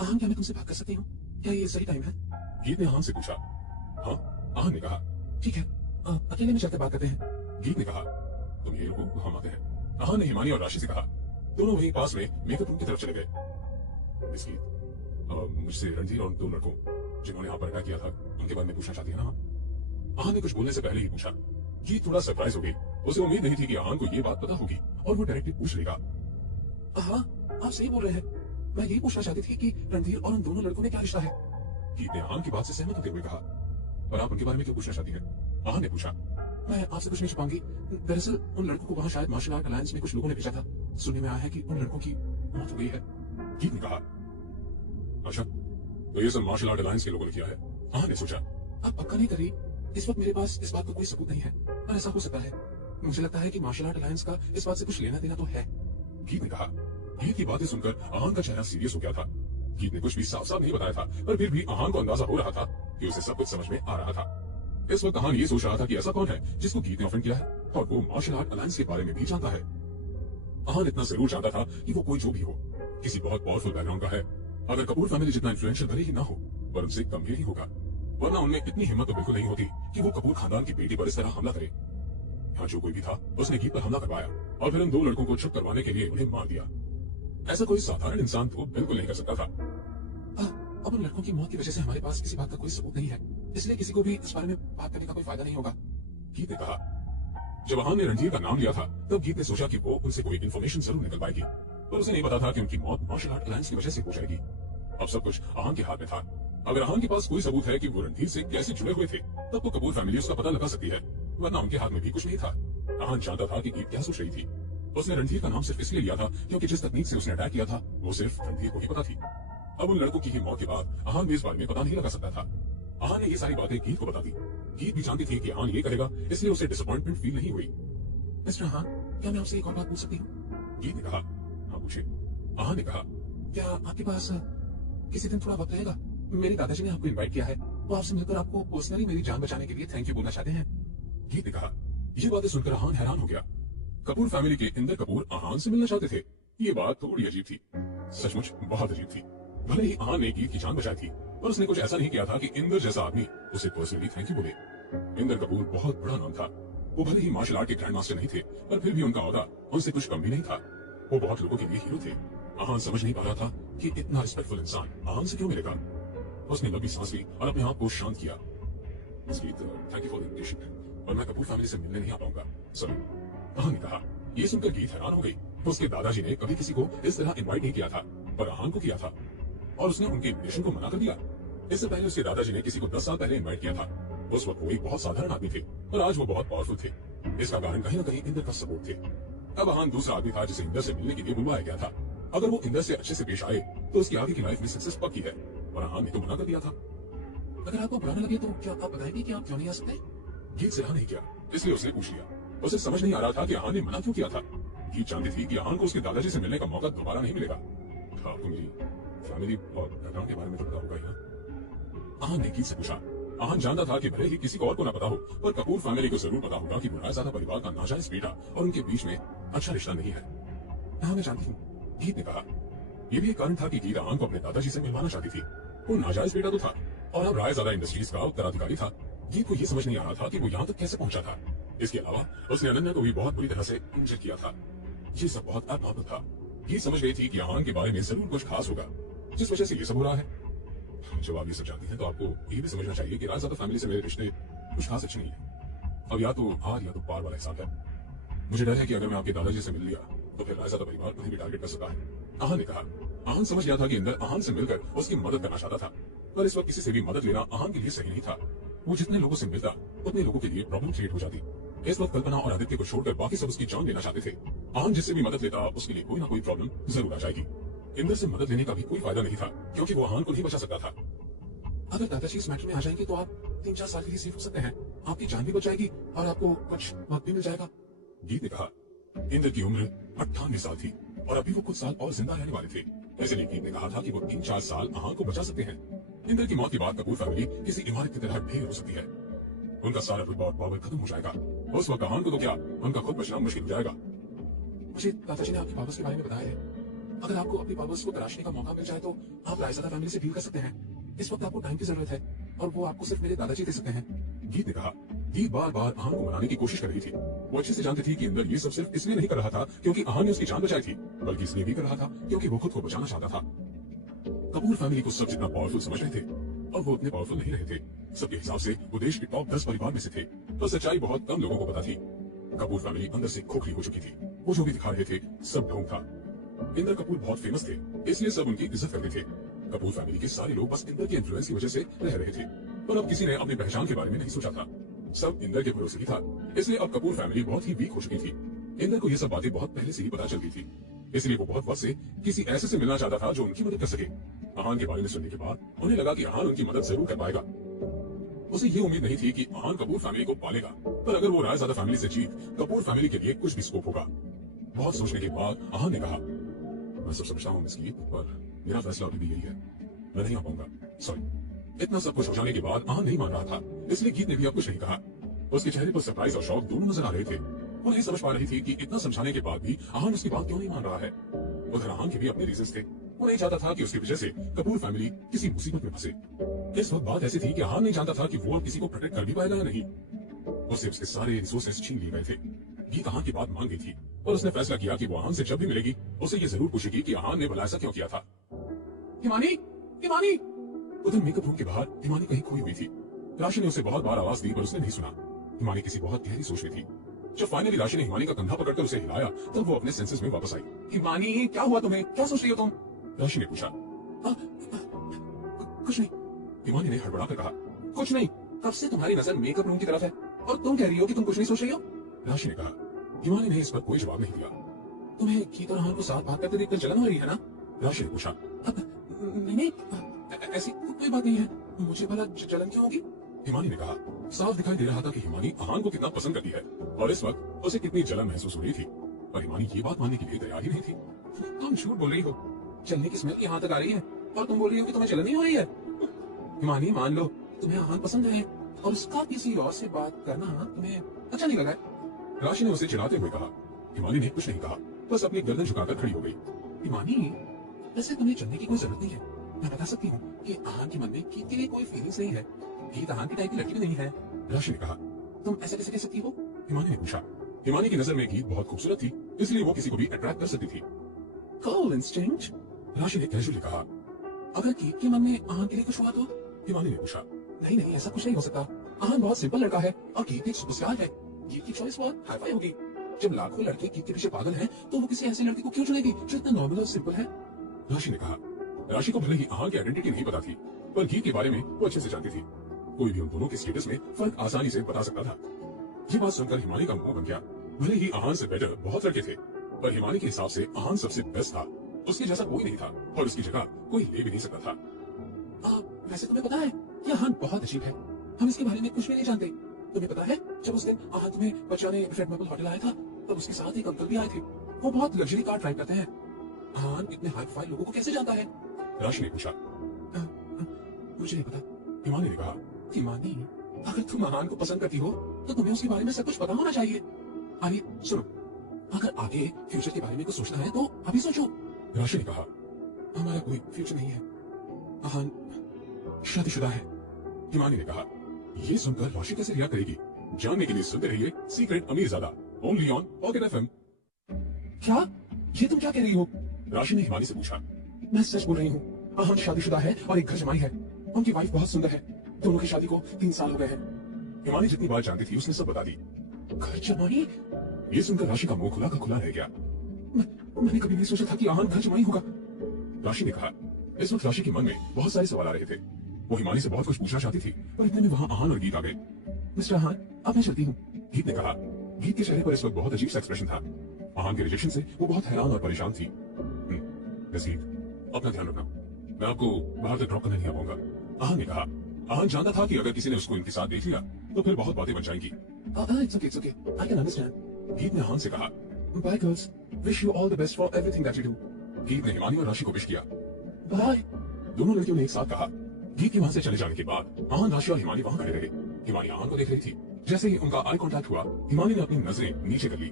आहान, क्या मैं तुमसे बात कर सकती हूँ? क्या ये सही टाइम है? गीत ने आहान से पूछा। हाँ। आहान ने कहा। ठीक है, अकेले में चलकर बात करते हैं। गीत ने कहा, तुम ये रुको, हम आते हैं। आहान ने हिमानी और राशि से कहा। दोनों वहीं पास में मेकअप रूम की तरफ चले गए। मिस गीत, मुझसे रणधीर और उन 2 लड़कों जिन्होंने यहाँ पर अटैक किया था उनके बारे में पूछना चाहती है ना? आहान ने कुछ बोलने से पहले ही पूछा। गीत थोड़ा सरप्राइज हो गई। उसे उम्मीद नहीं थी कि आहान को ये बात पता होगी और वो डायरेक्टली पूछ लेगा। हाँ, आप सही बोल रहे हैं। मैं यही पूछना चाहती थी कि रणधीर और उन दोनों लड़कों में क्या रिश्ता है? गीत ने आहान की बात से सहमत होते हुए कहा। पर आप उनके बारे में क्यों पूछना चाहती हैं? आहान ने पूछा। मैं आपसे कुछ नहीं छुपाऊंगी। दरअसल उन लड़कों को वहाँ शायद मार्शल आर्ट अलायंस में कुछ लोगों ने भेजा था। सुनने में आया है कि उन लड़कों की मौत हो गई है। गीत ने कहा। अच्छा, तो ये सब मार्शल आर्ट अलायंस के लोगों ने किया है? आहान ने सोचा। आप पक्का नहीं कर रही? इस वक्त मेरे पास इस बात का कोई सबूत नहीं है, पर ऐसा हो सकता है। मुझे लगता है कि मार्शल आर्ट अलायंस का इस बात से कुछ लेना देना तो है। गीत ने कहा। गीत की बातें सुनकर आहान का चेहरा सीरियस हो गया था। गीत ने कुछ भी साफ साफ नहीं बताया था, पर फिर भी आहान को अंदाजा हो रहा था कि उसे सब कुछ समझ में आ रहा था। इस वक्त आहान ये सोच रहा था कि ऐसा कौन है जिसको गीत ने ऑफेंड किया है और वो मार्शल आर्ट अलायंस के बारे में भी जानता है। आहान इतना जरूर जानता था कि वो कोई जो भी हो, किसी बहुत पावरफुल बैकग्राउंड का है। अगर कपूर फैमिली जितना इन्फ्लुएंशियल भले ही ना हो, पर उनसे कम भी नहीं होगा, वरना उनमें इतनी हिम्मत तो बिल्कुल नहीं होती कि वो कपूर खानदान की बेटी पर इस तरह हमला करे। यहाँ जो कोई भी था उसने गीत पर हमला करवाया और फिर उन 2 लड़कों को चुप करवाने के लिए उन्हें मार दिया। ऐसा कोई साधारण इंसान तो बिल्कुल नहीं कर सकता था। अब उन लड़कों की मौत की वजह से हमारे पास किसी बात का कोई सबूत नहीं है, इसलिए किसी को भी इस बारे में बात करने का कोई फायदा नहीं होगा। गीत ने कहा। जब आहान ने रणधीर का नाम लिया था तब गीत ने सोचा कि वो उनसे कोई इन्फॉर्मेशन जरूर निकल पाएगी, पर उसे नहीं पता था कि उनकी मौत मार्शल आर्ट अलायंस की वजह से हो जाएगी। अब सब कुछ आहान के हाथ में था। अगर आहान के पास कोई सबूत है कि वो रणधीर से कैसे जुड़े हुए थे, तब तो कपूर फैमिली उसका पता लगा सकती है, वरना उनके हाथ में भी कुछ नहीं था। आहान जानता था कि गीत क्या सोच रही थी। उसने रणधीर का नाम सिर्फ इसलिए लिया था क्योंकि जिस तकनीक से उसने अटैक किया था वो सिर्फ रणधीर को ही पता थी। अब उन लड़कों की ही मौत के बाद आहान भी इस बारे में पता नहीं लगा सकता था। आहान ने ये सारी बातें गीत को बता दी। गीत भी जानती थी कि आहान ये करेगा, इसलिए उसे डिसअपॉइंटमेंट फील नहीं हुई। मिस्टर आहान, क्या मैं आपसे एक और बात पूछ सकती हूँ? गीत ने कहा। हाँ पूछे। आहान ने कहा। क्या आपके पास किसी दिन थोड़ा वक्त रहेगा? मेरे दादाजी ने आपको इनवाइट किया है, वो आपसे मिलकर आपको पर्सनली मेरी जान बचाने के लिए थैंक यू बोलना चाहते हैं। गीत ने कहा। ये बातें सुनकर आहान हैरान हो गया। कपूर फैमिली के इंदर कपूर आहान से मिलना चाहते थे। ये बात थोड़ी अजीब थी, सचमुच बहुत अजीब थी। भले ही आहान ने गीत की जान बचाई थी, पर उसने कुछ ऐसा नहीं किया था कि इंदर जैसा आदमी उसे पर्सनली थैंक यू बोले। इंदर कपूर बहुत बड़ा नाम था। वो भले ही मार्शल आर्ट के ग्रैंड मास्टर नहीं थे, पर फिर भी उनका ओहदा उनसे कुछ कम भी नहीं था। वो बहुत लोगों के लिए हीरो थे। आहान समझ नहीं पा रहा था कि इतना रिस्पेक्टफुल इंसान आहान से क्यों मिलेगा। उसने लंबी सांस ली और अपने आप को शांत किया। Thank you for the invitation, पर मैं कपूर फैमिली से मिलने नहीं आ पाऊंगा, सॉरी। आहान ने कहा। ये सुनकर गीत हैरान हो गई। उसके दादाजी ने कभी किसी को इस तरह इनवाइट नहीं किया था, पर आहान को किया था और उसने उनके इन्विटेशन को मना कर दिया। इससे पहले उसके दादाजी ने किसी को 10 साल पहले इनवाइट किया था। उस वक्त वो एक बहुत साधारण आदमी थे और आज वो बहुत पावरफुल थे। इसका कारण कहीं न कहीं इंदर का सपोर्ट थे। अब आहान दूसरा आदमी था जिसे इंदर से मिलने के लिए बुलवाया गया था। अगर वो इंदर से अच्छे से पेश आए तो उसकी आगे की लाइफ में सक्सेस पक्की है, और आहान ने तो मना कर दिया था। अगर आपको बुरा न लगे तो क्या आप बताएंगे कि आप क्यों नहीं आ सकते? गीत से हाँ नहीं किया, इसलिए उसने पूछ लिया। उसे समझ नहीं आ रहा था कि आहान ने मना क्यों किया था। गीत जानती थी कि आहान को उसके दादाजी से मिलने का मौका दोबारा नहीं मिलेगा। आपको मेरी फैमिली और बैकग्राउंड के बारे में तो पता होगा ही ना? आहान ने गीत से पूछा। आहान जानता था कि भले ही किसी को और को ना पता हो, पर कपूर फैमिली को जरूर पता होगा कि मुरायज़ादा परिवार का नाजायज बेटा और उनके बीच में अच्छा रिश्ता नहीं है। हाँ, मैं जानती हूँ, गीत ने कहा। यह भी एक कारण था कि गीत आहान को अपने दादाजी से मिलवाना चाहती थी। वो नाजायज बेटा तो था और अब रायज़ादा इंडस्ट्रीज का उत्तराधिकारी था। गीत को यह समझ नहीं आ रहा था कि वो यहाँ तक कैसे पहुंचा था। इसके अलावा उसने अनन्या को भी बहुत बुरी तरह से इंजर किया था। ये सब बहुत अनॉर्मल था। गीत समझ गई थी कि आहान के बारे में जरूर कुछ खास होगा, जिस वजह से ये सब हो रहा है। जब आप ये सब जानती हैं तो आपको ये भी समझना चाहिए कि रायज़ादा फैमिली से मेरे रिश्ते कुछ खास अच्छे नहीं है। अब या तो हार या तो पार वाला हिसाब है। मुझे डर है कि अगर मैं आपके दादाजी से मिल लिया तो फिर रायज़ादा परिवार उन्हें भी टारगेट कर सकता है। आहान ने कहा। आहान समझ गया था कि इंदर आहान से मिलकर उसकी मदद करना चाहता था, पर इस वक्त किसी से भी मदद लेना आहान के लिए सही नहीं था। वो जितने लोगों से मिलता उतने लोगों के लिए प्रॉब्लम क्रिएट हो जाती। इस वक्त कल्पना और आदित्य को छोड़कर बाकी सब उसकी जान लेना चाहते थे। आहान जिससे भी मदद लेता उसके लिए कोई ना कोई प्रॉब्लम जरूर आ जाएगी। इंदर से मदद लेने का भी कोई फायदा नहीं था, क्योंकि वो आहान को नहीं बचा सकता था। अगर दादाजी इस मैटर में आ जाएंगे तो आप 3-4 साल के लिए सेफ हो सकते हैं। आपकी जान भी बच जाएगी और आपको कुछ वक्त भी मिल जाएगा। गीत ने कहा। इंदर की उम्र 98 साल थी और अभी वो कुछ साल और जिंदा रहने वाले थे। इसलिए गीत ने कहा था कि वो 3-4 साल आहान को बचा सकते हैं। इंदर की मौत के बाद कपूर फैमिली किसी इमारत की तरह ढेर हो सकती है। उनका सारा रुतबा और पावर खत्म हो जाएगा। उस वक्त आहान को तो क्या, उनका खुद बचना मुश्किल हो जाएगा। मुझे दादाजी ने आपकी पावर्स के बारे में बताया है। अगर आपको अपनी पावर्स को तराशने का मौका मिल जाए तो आप रायज़ादा फैमिली से डील कर सकते हैं। इस वक्त आपको टाइम की जरूरत है और वो आपको सिर्फ मेरे दादाजी दे सकते हैं। गीत ने कहा। गीत बार बार आहान को मनाने की कोशिश कर रही थी। वो अच्छे से जानती थी कि इंदर ये सब सिर्फ इसलिए नहीं कर रहा था क्योंकि आहान ने उसकी जान बचाई थी, बल्कि इसलिए भी कर रहा था क्योंकि वो खुद को बचाना चाहता था। कपूर फैमिली को सब जितना पावरफुल समझ रहे थे और वो उतने पावरफुल नहीं रहे थे। सबके हिसाब से वो देश के टॉप 10 परिवार में से थे, पर सच्चाई बहुत कम लोगों को पता थी। कपूर फैमिली अंदर से खोखली हो चुकी थी। वो जो भी दिखा रहे थे सब ढोंग था। इंदर कपूर बहुत फेमस थे, इसलिए सब उनकी इज्जत करते थे। कपूर फैमिली के सारे लोग बस इंदर के इन्फ्लुएंस की वजह से रह रहे थे, पर अब किसी ने अपनी पहचान के बारे में नहीं सोचा था। सब इंदर के भरोसे ही था, इसलिए अब कपूर फैमिली बहुत ही वीक हो चुकी थी। इंदर को ये सब बातें बहुत पहले से ही पता चल गई थी, इसलिए वो बहुत वक्त से किसी ऐसे से मिलना चाहता था जो उनकी मदद कर सके। आहान के बारे में सुनने के बाद उन्हें लगा कि आहान उनकी मदद जरूर कर पाएगा। उसे ये उम्मीद नहीं थी कि आहान कपूर फैमिली को पालेगा, पर अगर वो रायज़ादा फैमिली से जीत कपूर फैमिली के लिए कुछ भी स्कोप होगा। बहुत सोचने के बाद आहान ने कहा, मैं सब समझता हूँ मिस गीत, पर मेरा फैसला अभी भी यही है, मैं नहीं आ पाऊंगा, सॉरी। इतना सब कुछ हो जाने के बाद आहान नहीं मान रहा था, इसलिए गीत ने भी अब कुछ नहीं कहा। उसके चेहरे पर सरप्राइज और शौक दोनों नजर आ रहे थे। वो नहीं समझ पा रही थी कि इतना समझाने के बाद भी आहान उसकी बात क्यों नहीं मान रहा है। उधर आहान के भी अपने रीजंस थे। वो नहीं चाहता था कि उसकी वजह से कपूर फैमिली किसी मुसीबत में फंसे। इस वक्त बात ऐसी थी कि आहान नहीं जानता था कि वो अब किसी को प्रोटेक्ट कर भी पाएगा या नहीं। उससे उसके सारे रिसोर्सेस छीन लिए गए थे। गीत आहान की बात मान गई थी और उसने फैसला किया कि वो आहान से जब भी मिलेगी उसे ये जरूर पूछेगी कि आहान ने भला ऐसा क्यों किया था। हिमानी, हिमानी! उधर मेकअप रूम के बाहर हिमानी कहीं खोई हुई थी। राशि ने उसे बहुत बार आवाज दी पर उसने नहीं सुना। हिमानी किसी बहुत गहरी सोच में थी। जब फाइनली राशि ने हिमानी का कंधा पकड़कर उसे हिलाया तब वो अपने सेंसेस में वापस आई। हिमानी, क्या हुआ तुम्हें? क्या सोच रही हो तुम? राशि ने पूछा। कुछ नहीं, हिमानी ने हड़बड़ाकर कहा। कुछ नहीं? कब से तुम्हारी नजर मेकअप रूम की तरफ है और तुम कह रही हो कि तुम कुछ नहीं सोच रही हो? राशि ने कहा। हिमानी ने इस पर कोई जवाब नहीं दिया। तुम्हें गीत और आहान को साथ बात करते देखकर जलन हो रही है ना? राशि ने पूछा। नहीं, ऐसी कोई बात नहीं है, मुझे भला जलन क्यों होगी? हिमानी ने कहा। साफ दिखाई दे रहा था कि हिमानी आहान को कितना पसंद करती है और इस वक्त उसे कितनी जलन महसूस हो रही थी, पर हिमानी ये बात मानने के लिए तैयार ही नहीं थी। तुम झूठ बोल रही हो, चलने की स्मेल यहाँ तक आ रही है और तुम बोल रही हो कि तुम्हें जलन नहीं हो रही है। हिमानी, मान लो तुम्हें आहान पसंद है और उसका किसी और से बात करना तुम्हें अच्छा नहीं लगा है। राशि ने उसे चिढ़ाते हुए कहा। हिमानी ने कुछ नहीं कहा, बस अपनी गर्दन झुकाकर खड़ी हो गई। हिमानी, वैसे तुम्हें चलने की कोई जरूरत नहीं है। मैं बता सकती हूँ कि आहान के मन में गीत के लिए कोई फीलिंग्स नहीं है। गीत आहान की टाइप की लड़की भी नहीं है। राशि ने कहा। तुम ऐसे कैसे कह सकती हो? हिमानी ने पूछा। हिमानी की नजर में गीत बहुत खूबसूरत थी, इसलिए वो किसी को भी अट्रैक्ट कर सकती थी। Cool instinct? राशि ने कैजुअली कहा। अगर गीत के मन में आहान के लिए कुछ हुआ तो? हिमानी ने पूछा। नहीं नहीं, ऐसा कुछ नहीं हो सकता। आहान बहुत सिंपल लड़का है और गीत एक सुपरस्टार है। गीत की चॉइस बहुत हाई फाई होगी। जब लाखों लड़के गीत के पीछे पागल हैं, तो वो किसी ऐसी लड़की को क्यों चुनेगी जो इतना नॉर्मल और सिंपल है? राशि ने कहा। राशि को भले ही आहान की आइडेंटिटी नहीं पता थी, पर गीत के बारे में वो अच्छे से जानती थी। कोई भी उन दोनों के स्टेटस में फर्क आसानी से बता सकता था। ये बात सुनकर हिमानी का मुंह बन गया। भले ही आहान से बेटर बहुत लड़के थे, पर हिमानी के हिसाब से आहान सबसे बेस्ट था। उसके जैसा कोई नहीं था और उसकी जगह कोई ले भी नहीं सकता था। वैसे तुम्हें पता है कि आहान बहुत अजीब है। हम इसके बारे में कुछ भी नहीं जानते। तुम्हें पता है, जब उस दिन आहान तुम्हें बचाने रेड मेपल होटल आया था, तब उसके साथ एक अंकल भी आए थे। वो बहुत लग्जरी कार ड्राइव करते हैं। आहान इतने हाई प्रोफाइल लोगों को कैसे जानता है? राशि ने पूछा। मुझे नहीं पता, हिमानी ने कहा। हिमानी, अगर तुम आहान को पसंद करती हो तो तुम्हें उसके बारे में सब कुछ पता होना चाहिए। आइए सुनो, अगर आगे फ्यूचर के बारे में कुछ सोचना है तो अभी सोचो। राशि ने कहा। हमारा कोई फ्यूचर नहीं है, आहान शादीशुदा है। हिमानी ने कहा। ये सुनकर राशि कैसे रिएक्ट करेगी, जानने के लिए सुनते रहिए secret Amirzada, only on Pocket FM. क्या? ये तुम क्या कह रही हो? राशि ने हिमानी से पूछा। मैं सच बोल रही हूँ, आहान शादीशुदा है और एक घर जमाई है। उनकी वाइफ बहुत सुंदर है। दोनों की शादी को 3 साल हो गए हैं। हिमानी जितनी बात जानती थी उसने सब बता दी। घर जमाई? ये सुनकर राशि का मुंह खुला का खुला रह गया। मैंने कभी नहीं सोचा था कि आहान घर जमाई होगा। राशि ने कहा। इस वक्त राशि के मन में बहुत सारे सवाल आ रहे थे। वो हिमानी से बहुत कुछ पूछना चाहती थी, पर इतने में वहाँ आहान और गीत आ गए। मिस्टर आहान, अब मैं चलती हूँ, गीत ने कहा। गीत के चेहरे पर इस वक्त बहुत अजीब सा एक्सप्रेशन था। आहान के रिजेक्शन से वो बहुत हैरान और परेशान थी। गीत, अपना ध्यान रखना, मैं आपको बाहर तक ड्रॉप करने नहीं आ पाऊंगा, आहान ने कहा। आहान जानता था कि अगर किसी ने उसको इनके साथ देख लिया तो फिर बहुत बातें बन जाएंगी। It's okay. I can understand. गीत ने आहान से कहा। Bye girls. Wish you all the best for everything that you do. गीत ने हिमानी और राशि को विश किया। Bye. दोनों लड़कियों ने एक साथ कहा। गीत के वहां से चले जाने के बाद आहान, राशि और हिमानी वहां खड़े रहे। हिमानी आहान को देख रही थी। जैसे ही उनका आई कांटेक्ट हुआ, हिमानी ने अपनी नजरें नीचे कर ली।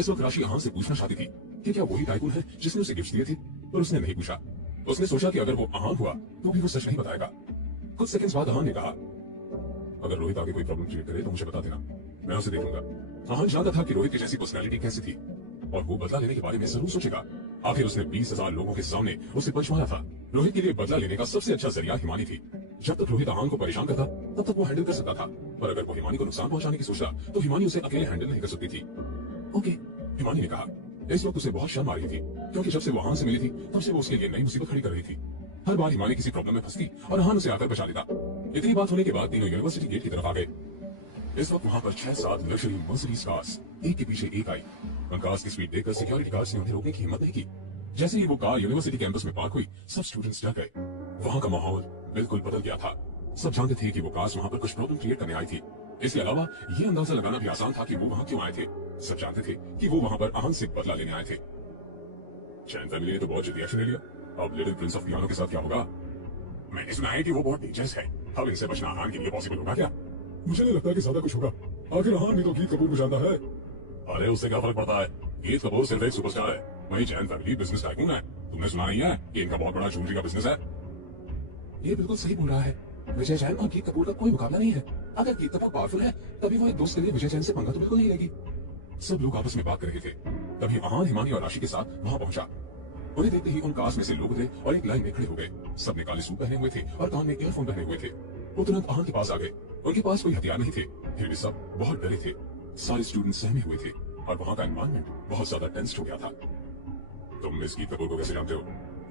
इस वक्त राशि आहान से पूछना चाहती थी कि क्या वही टाइकून है जिसने उसे गिफ्ट दिए थे, पर उसने नहीं पूछा। उसने सोचा कि अगर वो आहान हुआ तो भी वो सच नहीं बताएगा। कुछ सेकंड्स बाद आहान ने कहा, अगर रोहित आगे कोई प्रॉब्लम क्रिएट करे तो मुझे बता देना, मैं उसे देखूंगा। आहान जानता था कि रोहित की जैसी पर्सनैलिटी कैसी थी और वो बदला लेने के बारे में जरूर सोचेगा। आखिर उसने 20,000 लोगों के सामने उसे पंच मारा था। रोहित के लिए बदला लेने का सबसे अच्छा जरिया हिमानी थी। जब तक रोहित आहान को परेशान करता तब तक वो हैंडल कर सकता था, पर अगर वो हिमानी को नुकसान पहुंचाने की सोचता तो हिमानी उसे अकेले हैंडल नहीं कर सकती थी। ओके, हिमानी ने कहा। इस वक्त उसे बहुत शर्म आ रही थी क्योंकि जब से वो आहान से मिली थी तब से वो उसके लिए नई मुसीबत खड़ी कर रही थी। हर बार हिमानी किसी प्रॉब्लम में फंसती और आहान उसे आकर बचा लेता। इतनी बात होने के बाद तीनों यूनिवर्सिटी गेट की तरफ आ गए। इस वक्त वहां पर 6-7 लग्जरी मर्सिडीज कार्स एक के पीछे एक आई। उन कार्स की स्पीड देखकर सिक्योरिटी गार्ड्स ने उन्हें रोकने की हिम्मत नहीं की। जैसे ही वो कार यूनिवर्सिटी कैंपस में पार्क हुई, सब स्टूडेंट्स डर गए। वहां का माहौल बिल्कुल बदल गया था। सब जानते थे कि वो कार्स वहां पर कुछ प्रॉब्लम क्रिएट करने आई थी। इसके अलावा ये अंदाजा लगाना भी आसान था कि वो वहां क्यों आए थे। सब जानते थे कि वो वहां पर आहान से बदला लेने आए थे। चैन फैमिली ने तो बहुत जल्दी एक्शन ले लिया। अब लिटिल प्रिंस ऑफ पियानो के साथ क्या होगा? मैंने सुना है कि वो बहुत डेंजरस है। अब इनसे बचना आहान के लिए पॉसिबल होगा क्या? मुझे नहीं लगता कि ज्यादा कुछ होगा। आखिर आहान भी तो गीत कपूर को जानता है। अरे उससे क्या फर्क पड़ता है? गीत कपूर सिर्फ एक सुपरस्टार है, वही चैन फैमिली बिजनेस टाइकून है। तुमने सुना नहीं है कि इनका बहुत बड़ा ज्वेलरी का बिजनेस है? ये बिल्कुल सही बोल रहा है। विजय जैन और गीत कपूर का कोई मुकाबला नहीं है। अगर गीत कपूर पावरफुल है तभी वो एक दोस्त के लिए विजय जैन से पंगा तो बिल्कुल नहीं लेगी। सब लोग आपस में बात कर रहे थे। तभी आहान, हिमानी और राशि के साथ वहां पहुंचा। उन्हें देखते ही उन कार्स में से लोग उतरे और एक लाइन में खड़े हो गए। सबने काले सूट पहने हुए थे और कान में ईयरफोन पहने हुए थे। वो तुरंत आहान के पास आ गए। उनके पास कोई हथियार नहीं थे, फिर भी सब बहुत डरे थे। सारे स्टूडेंट सहमे हुए थे और वहां का एनवायरनमेंट बहुत ज्यादा टेंस्ड हो गया था। तुम मिस गीत कपूर को कैसे जानते हो?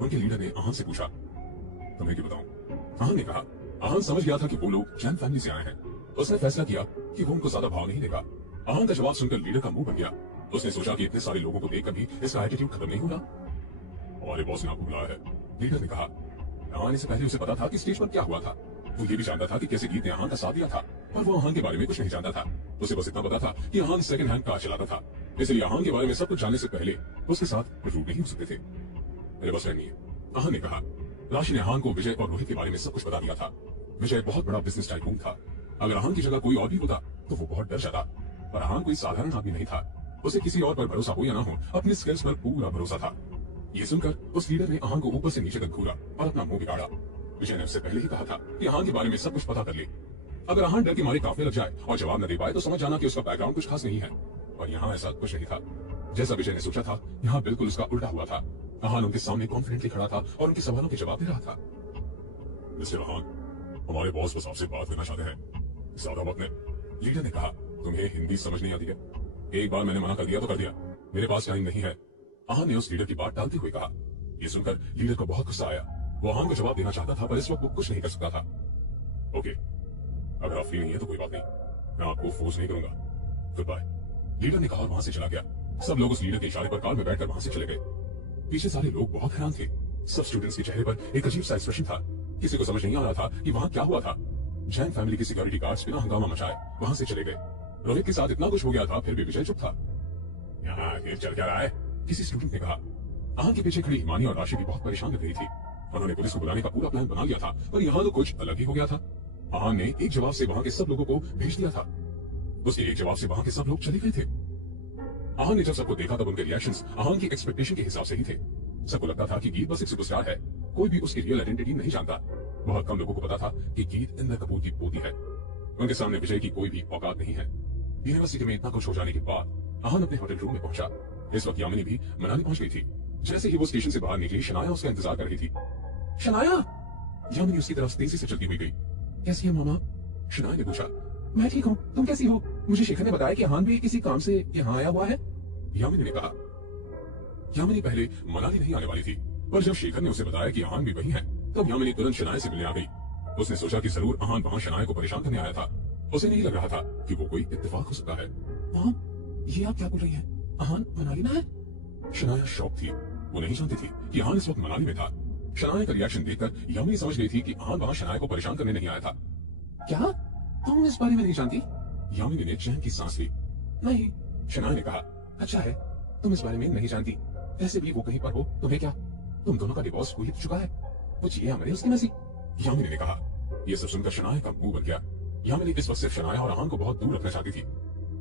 उनके लीडर ने आहान से पूछा। तुम्हें क्यों बताऊं? आहान ने कहा। आहान समझ गया था कि वो लोग जैन फैमिली से आए हैं। उसने फैसला किया कि वो उनको ज्यादा भाव नहीं देगा। आहान का जवाब सुनकर लीडर का मुंह बन गया। उसने सोचा कि इतने सारे लोगों को देखकर भी इसका एटीट्यूड खत्म नहीं होगा। हमारे बॉस ने आपको बुलाया है, लीडर ने कहा। आहान से पहले उसे पता था कि स्टेज पर क्या हुआ था। वो ये भी जानता था कि कैसे गीत ने आहान का साथ दिया था, पर वो आहान के बारे में कुछ नहीं जानता था। उसे बस इतना पता था कि आहान सेकंड हैंड कार चलाता था, इसलिए आहान के बारे में सब कुछ जानने से पहले उसके साथ रूड नहीं हो सकते थे। मेरे बस नहीं है, आहान ने कहा। राशि ने आहान को विजय और रोहित के बारे में सब कुछ बता दिया था। विजय बहुत बड़ा बिजनेस टाइकून था। अगर आहान की जगह कोई और भी होता तो वो बहुत डर जाता, पर आहान कोई साधारण आदमी नहीं था। उसे किसी और पर भरोसा हो या ना हो, अपने स्किल्स पर पूरा भरोसा था। ये सुनकर उस लीडर ने आहान को ऊपर से नीचे तक घूरा और अपना मुंह बिगाड़ा। विजय ने उससे पहले ही कहा था कि आहान के बारे में सब कुछ पता कर ले। अगर आहान डर के मारे कांपने लग जाए और जवाब न दे पाए तो समझ जाना कि उसका बैकग्राउंड कुछ खास नहीं है। और यहाँ ऐसा कुछ नहीं था जैसा विजय ने सोचा था। यहाँ बिल्कुल उसका उल्टा हुआ था। आहान उनके सामने कॉन्फिडेंटली खड़ा था और उनके सवालों के जवाब दे रहा था। मिस्टर आहान, हमारे बॉस बस आपसे बात करना चाहते हैं। ज्यादा वक्त नहीं, लीडर ने कहा। तुम्हें हिंदी समझ नहीं आती है? एक बार मैंने मना कर दिया तो कर दिया, मेरे पास टाइम नहीं है। आहान ने उस लीडर की बात टालते हुए कहा। यह सुनकर लीडर को बहुत गुस्सा आया। वो आहान को जवाब देना चाहता था पर इस वक्त वो कुछ नहीं कर सकता था। ओके, अगर आप फ्री नहीं है तो कोई बात नहीं, मैं आपको फोर्स नहीं करूंगा। गुड बाय, लीडर ने कहा और वहां से चला गया। सब लोग उस लीडर के इशारे पर कार में बैठकर वहां से चले गए। पीछे सारे लोग बहुत हैरान थे। सब स्टूडेंट्स के चेहरे पर एक अजीब सा एक्सप्रेशन था। किसी को समझ नहीं आ रहा था कि वहां क्या हुआ था। जैन फैमिली के सिक्योरिटी गार्ड्स बिना हंगामा मचाए वहां से चले गए। रोहित के साथ इतना कुछ हो गया था, फिर भी विजय चुप था। यहाँ आखिर चल क्या रहा है? किसी स्टूडेंट ने कहा। आहान के पीछे खड़ी हिमानी और राशि भी बहुत परेशान लग रही थी। उन्होंने पुलिस को बुलाने का पूरा प्लान बना लिया था, पर यहाँ तो कुछ अलग ही हो गया था। आहान ने एक जवाब से वहां के सब लोगों को भेज दिया था। उसके एक जवाब से वहां के सब लोग चले गए थे। आहान ने जब सबको देखा तब उनके रिएक्शंस आहान की एक्सपेक्टेशन के हिसाब से ही थे। सबको लगता था कि गीत बस एक सुपरस्टार है, कोई भी उसकी रियल आइडेंटिटी नहीं जानता। बहुत कम लोगों को पता था कि गीत इंदर कपूर की पोती है। उनके सामने विजय की कोई भी औकात नहीं है। यूनिवर्सिटी में इतना कुछ हो जाने के बाद आहान अपने होटल रूम में पहुंचा। इस वक्त यामिनी भी मनाली पहुंच गई थी। जैसे ही वो स्टेशन से बाहर निकली, शनाया उसका इंतजार कर रही थी। शनाया! यामिनी उसकी तरफ तेजी से चलती हुई गई। कैसी है मामा? शनाया ने पूछा। मैं ठीक हूँ, तुम कैसी हो? मुझे शेखर ने बताया कि आहान भी किसी काम से यहाँ आया हुआ है। यामिनी ने कहा। यामिनी पहले मनाली नहीं आने वाली थी, पर जब शेखर ने उसे बताया कि आहान भी वही है, तब यामिनी तुरंत शनाया से मिलने आ गई। उसने सोचा कि जरूर आहान वहां शनाया को परेशान करने आया था। उसे नहीं लग रहा था कि वो कोई इत्तेफाक हो सकता है। मां, ये आप क्या बोल रही हैं? आहान मनाली में है? शनाया शॉक थी। वो नहीं जानती थी कि आहान इस वक्त मनाली में था। शनाया का रिएक्शन देखकर यामिनी समझ गई थी कि आहान वहां शनाया को परेशान करने नहीं आया था। क्या तुम इस बारे में नहीं जानती? यामिनी ने चैन की सांस ली। नहीं, शनाया ने कहा। अच्छा है, तुम इस बारे में नहीं जानती। ऐसे भी वो कहीं पर हो, तुम्हें क्या? तुम दोनों का डिवोर्स हो ही चुका है। वो जिए या मरे उसकी मर्जी। यामिनी ने कहा। यह सब सुनकर शनाया का मुंह बन गया। यामिनी इस वक्त सिर्फ शनाया और आहान को बहुत दूर रखना चाहती थी।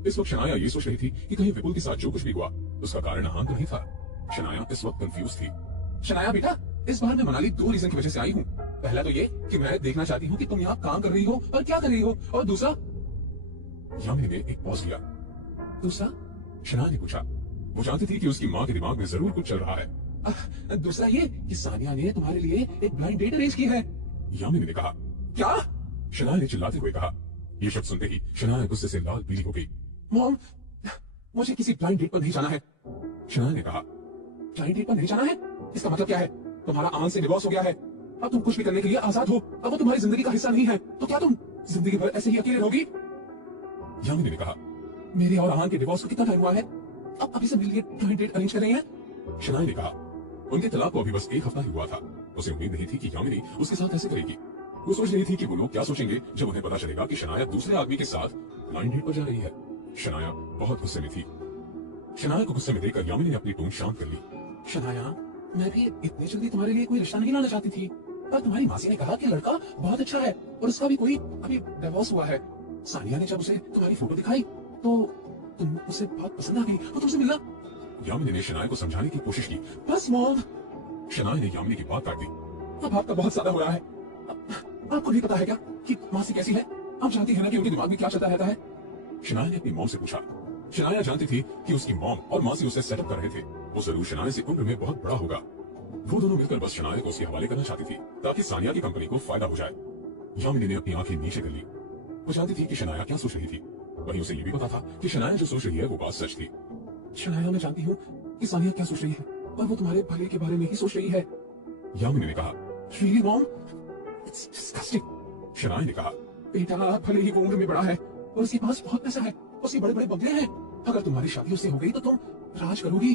इस वक्त शनाया ये सोच रही थी कि कहीं विपुल के साथ जो कुछ भी हुआ उसका कारण आहान तो नहीं था। शनाया इस वक्त कंफ्यूज थी। शनाया बेटा, इस बार मैं मनाली 2 रीजन की वजह से आई हूँ। पहला तो ये कि मैं देखना चाहती हूँ कि तुम यहाँ काम कर रही हो और क्या कर रही हो, और दूसरा। यामिनी ने एक पॉज लिया। दूसरा शनाया ने पूछा। वो जानती थी कि उसकी माँ के दिमाग में जरूर कुछ चल रहा है। दूसरा ये कि सानिया ने तुम्हारे लिए एक ब्लाइंड डेट अरेंज की है। यामिनी ने कहा। क्या? शनाया ने चिल्लाते हुए कहा। ये शब्द सुनते ही शनाया गुस्से से लाल पीली हो गई। मॉम, मुझे किसी ब्लाइंड डेट पर नहीं जाना है। शनाया ने कहा। ब्लाइंड डेट पर नहीं जाना है? इसका मतलब क्या है? तुम्हारा आन से डिवोर्स हो गया है, अब तुम कुछ भी करने के लिए आजाद हो। अब वो तुम्हारी जिंदगी का हिस्सा नहीं है, तो क्या तुम जिंदगी भर ऐसे ही अकेले रहोगी? यामिनी ने कहा। मेरे और आन के डिवोर्स को कितना टाइम हुआ है? अब अभी से मेरे लिए ब्लाइंड डेट अरेंज कर रही है? शनाया ने कहा। उनके तलाक को अभी बस 1 हफ्ता ही हुआ था। उसे उम्मीद नहीं थी कि यामिनी उसके साथ ऐसे करेगी। वो सोच रही थी कि वो लोग क्या सोचेंगे जब उन्हें पता चलेगा कि शनाया दूसरे आदमी के साथ ब्लाइंड डेट पर जा रही है। शनाया बहुत गुस्से में थी। शनाया को गुस्से में देखकर यामिनी ने अपनी टोन शांत कर ली। शनाया, मैं भी इतनी जल्दी तुम्हारे लिए कोई रिश्ता नहीं लाना चाहती थी, पर तुम्हारी मासी ने कहा कि लड़का बहुत अच्छा है और उसका भी कोई अभी डिवोर्स हुआ है। सानिया ने जब उसे तुम्हारी फोटो दिखाई तो तुम उसे बहुत पसंद आ गई, वो तुमसे मिलना। यामिनी ने शनाया को समझाने की कोशिश की। बस मॉम। शनाया ने यामिनी की बात काट दी। अब आपका बहुत ज्यादा हो रहा है। आपको भी पता है क्या कि मासी कैसी है? आप जानती है ना कि उनके दिमाग में क्या चलता रहता है? शनाया ने अपनी मॉम से पूछा। शनाया जानती थी कि उसकी मॉम और मासी उसे सेटअप कर रहे थे। वो जरूर शनाया से उम्र में बहुत बड़ा होगा। वो दोनों मिलकर बस शनाया को उसके हवाले करना चाहती थी ताकि सानिया की कंपनी को फायदा हो जाए। यामिनी ने अपनी आंखें नीचे कर ली। वो जानती थी कि शनाया क्या सोच रही थी। वहीं उसे ये भी पता था कि शनाया जो सोच रही है वो बात सच थी। शनाया, मैं जानती हूँ कि सानिया क्या सोच रही है और वो तुम्हारे भले के बारे में ही सोच रही है। यामिनी ने कहा। Really, Mom? It's disgusting. Shanaya ने कहा। बेटा, भले ही वो उम्र में बड़ा है और उसके पास बहुत पैसा है, उसके बड़े बड़े बंगले हैं। अगर तुम्हारी शादी उससे हो गई तो तुम राज करोगी।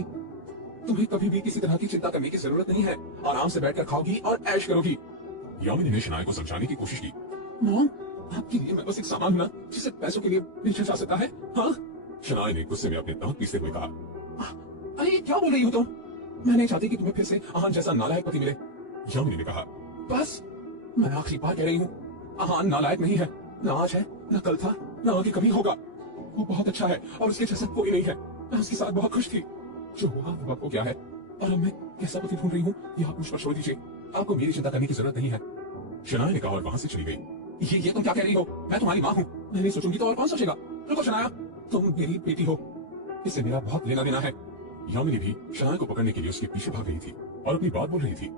तुम्हें कभी भी किसी तरह की चिंता करने की जरूरत नहीं है। आराम से बैठकर खाओगी और ऐश करोगी। यामिनी ने शनाया को समझाने की कोशिश की। मॉम, आपके लिए मैं बस एक सामान हूं ना, जिसे पैसों के लिए बेचा जा सकता है। हाँ? शनाया ने गुस्से में अपने दांत पीसते हुए कहा। अरे क्या बोल रही हो तुम? मैं नहीं चाहती कि तुम्हें फिर से आहान जैसा नालायक पति मिले। यामिनी ने कहा। बस, मैं आखिरी बार कह रही हूँ, आहान नालायक नहीं है। न आज है, न कल था, न आगे कभी होगा। वो बहुत अच्छा है और उसके जैसा कोई नहीं है। मैं उसके साथ बहुत खुश थी। जो हुआ वो आपको क्या है, और अब मैं कैसा पति ढूंढ रही हूँ ये आप मुझ पर छोड़ दीजिए। आपको मेरी चिंता करने की जरूरत नहीं है। शनाया ने कहा और वहां से चली गई। ये तुम क्या कह रही हो? मैं तुम्हारी माँ हूँ। मैं नहीं सोचूंगी तो और कौन सोचेगा? रुको शनाया, तुम मेरी बेटी हो, इससे मेरा बहुत लेना देना है। यामिनी भी शनाया को पकड़ने के लिए उसके पीछे भाग रही थी और अपनी बात बोल रही थी।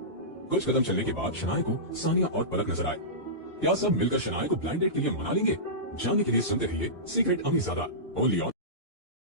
कुछ कदम चलने के बाद शनाया को सानिया और पलक नजर आए। क्या सब मिलकर शनाया को ब्लाइंड डेट के लिए मना लेंगे? जानने के लिए सुनते रहिए सीक्रेट अमीज़ादा, ओनली ऑन